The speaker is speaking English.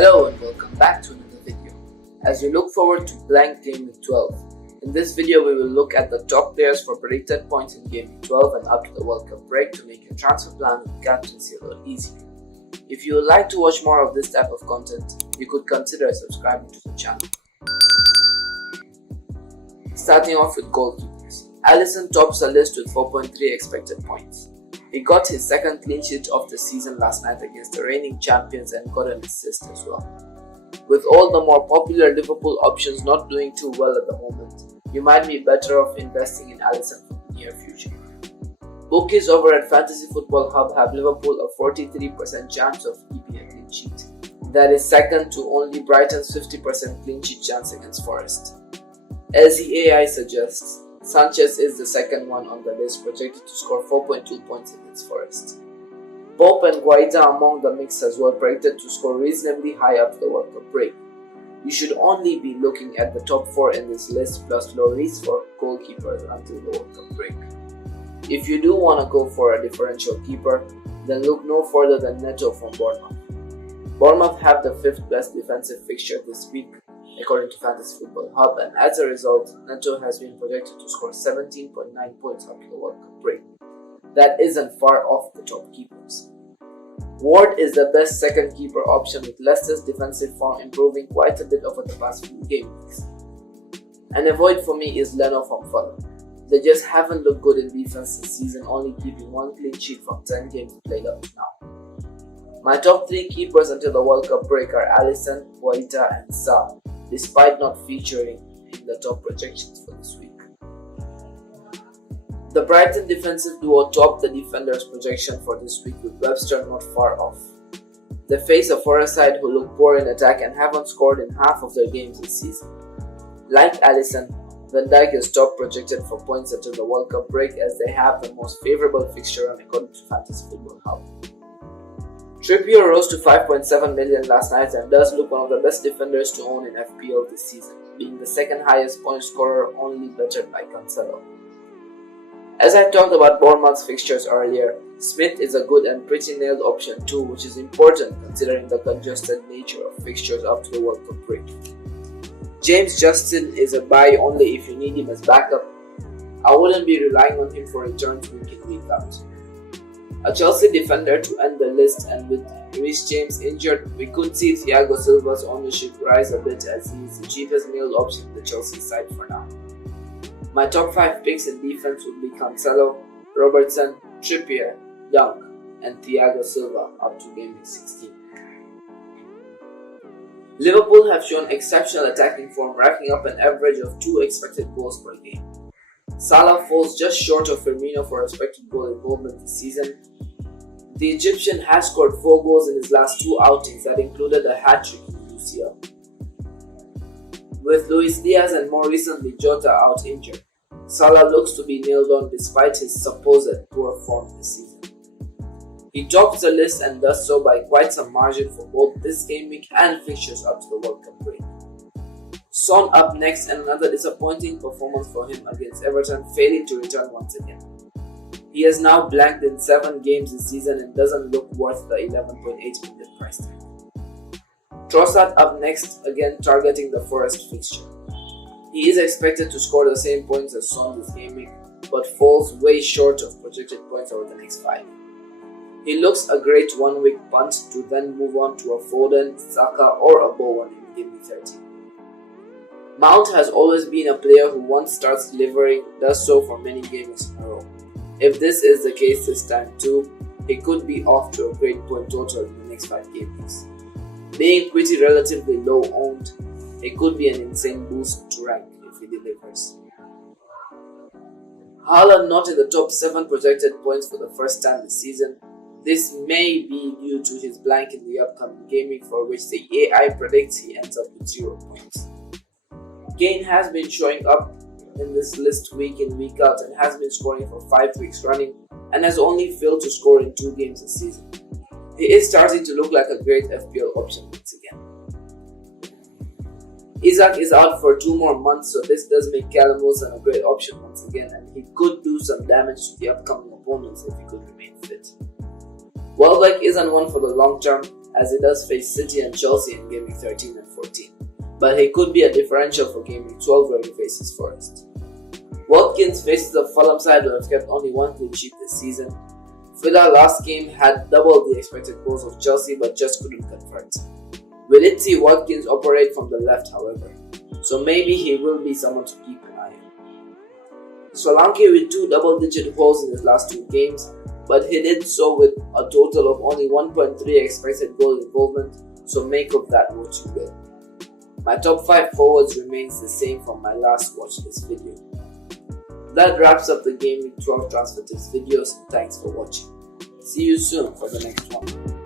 Hello and welcome back to another video. As we look forward to blank Gameweek 12, in this video we will look at the top players for predicted points in Gameweek 12 and up to the World Cup break to make your transfer plan and captaincy a lot easier. If you would like to watch more of this type of content, you could consider subscribing to the channel. Starting off with goalkeepers, Alisson tops the list with 4.3 expected points. He got his second clean sheet of the season last night against the reigning champions and got an assist as well. With all the more popular Liverpool options not doing too well at the moment, you might be better off investing in Alisson for the near future. Bookies over at Fantasy Football Hub have Liverpool a 43% chance of keeping a clean sheet. That is second to only Brighton's 50% clean sheet chance against Forest. As the AI suggests, Sanchez is the second one on the list, projected to score 4.2 points against Forest. Pope and Guaita among the mix as well, projected to score reasonably high up to the World Cup break. You should only be looking at the top 4 in this list plus Lloris for goalkeepers until the World Cup break. If you do want to go for a differential keeper, then look no further than Neto from Bournemouth. Bournemouth have the 5th best defensive fixture this week, according to Fantasy Football Hub, and as a result, Neto has been projected to score 17.9 points up to the World Cup break. That isn't far off the top keepers. Ward is the best second keeper option, with Leicester's defensive form improving quite a bit over the past few game weeks. An avoid for me is Leno from Fulham. They just haven't looked good in defense this season, only keeping 1 clean sheet from 10 games played up to now. My top 3 keepers until the World Cup break are Alisson, Guaita and Sa, despite not featuring in the top projections for this week. The Brighton defensive duo topped the defenders' projection for this week, with Webster not far off. They face a Forest side who look poor in attack and haven't scored in half of their games this season. Like Alisson, Van Dijk is top projected for points until the World Cup break, as they have the most favourable fixture run according to Fantasy Football Hub. Trippier rose to 5.7 million last night and does look one of the best defenders to own in FPL this season, being the second highest point scorer, only bettered by Cancelo. As I talked about Bournemouth's fixtures earlier, Smith is a good and pretty nailed option too, which is important considering the congested nature of fixtures up to the World Cup break. James Justin is a buy only if you need him as backup. I wouldn't be relying on him for returns week in week out. A Chelsea defender to end the list, and with Reece James injured, we could see Thiago Silva's ownership rise a bit, as he is the cheapest nailed option in the Chelsea side for now. My top 5 picks in defense would be Cancelo, Robertson, Trippier, Dunk, and Thiago Silva up to Gameweek 16. Liverpool have shown exceptional attacking form, racking up an average of 2 expected goals per game. Salah falls just short of Firmino for expected goal involvement this season. The Egyptian has scored 4 goals in his last 2 outings, that included a hat-trick in UCL. With Luis Diaz and more recently Jota out injured, Salah looks to be nailed on despite his supposed poor form this season. He tops the list and does so by quite some margin for both this game week and fixtures up to the World Cup break. Son up next, and another disappointing performance for him against Everton, failing to return once again. He has now blanked in 7 games this season and doesn't look worth the 11.8 million price tag. Trossard up next, again targeting the Forest fixture. He is expected to score the same points as Son this game week, but falls way short of projected points over the next 5. He looks a great 1-week punt to then move on to a Foden, Saka or a Bowen in Game Week 13. Mount has always been a player who once starts delivering, does so for many games in a row. If this is the case this time too, he could be off to a great point total in the next 5 game weeks. Being pretty relatively low owned, it could be an insane boost to rank if he delivers. Haaland not in the top 7 projected points for the first time this season. This may be due to his blank in the upcoming game week, for which the AI predicts he ends up with 0 points. Kane has been showing up in this list week in week out and has been scoring for 5 weeks running, and has only failed to score in 2 games this season. He is starting to look like a great FPL option once again. Isak is out for 2 more months, so this does make Callum Wilson a great option once again, and he could do some damage to the upcoming opponents if he could remain fit. Welbeck isn't one for the long term, as he does face City and Chelsea in Gameweek 13 and 14, but he could be a differential for Gameweek 12 where he faces Forest. Watkins faces a Fulham side who have kept only one clean sheet this season. Villa last game had double the expected goals of Chelsea but just couldn't convert. We did see Watkins operate from the left, however, so maybe he will be someone to keep an eye on. Solanke with 2 double-digit goals in his last 2 games, but he did so with a total of only 1.3 expected goal involvement, so make of that what you will. My top 5 forwards remains the same from my last Watchlist video. That wraps up the Gameweek 12 transfer tips videos. Thanks for watching. See you soon for the next one.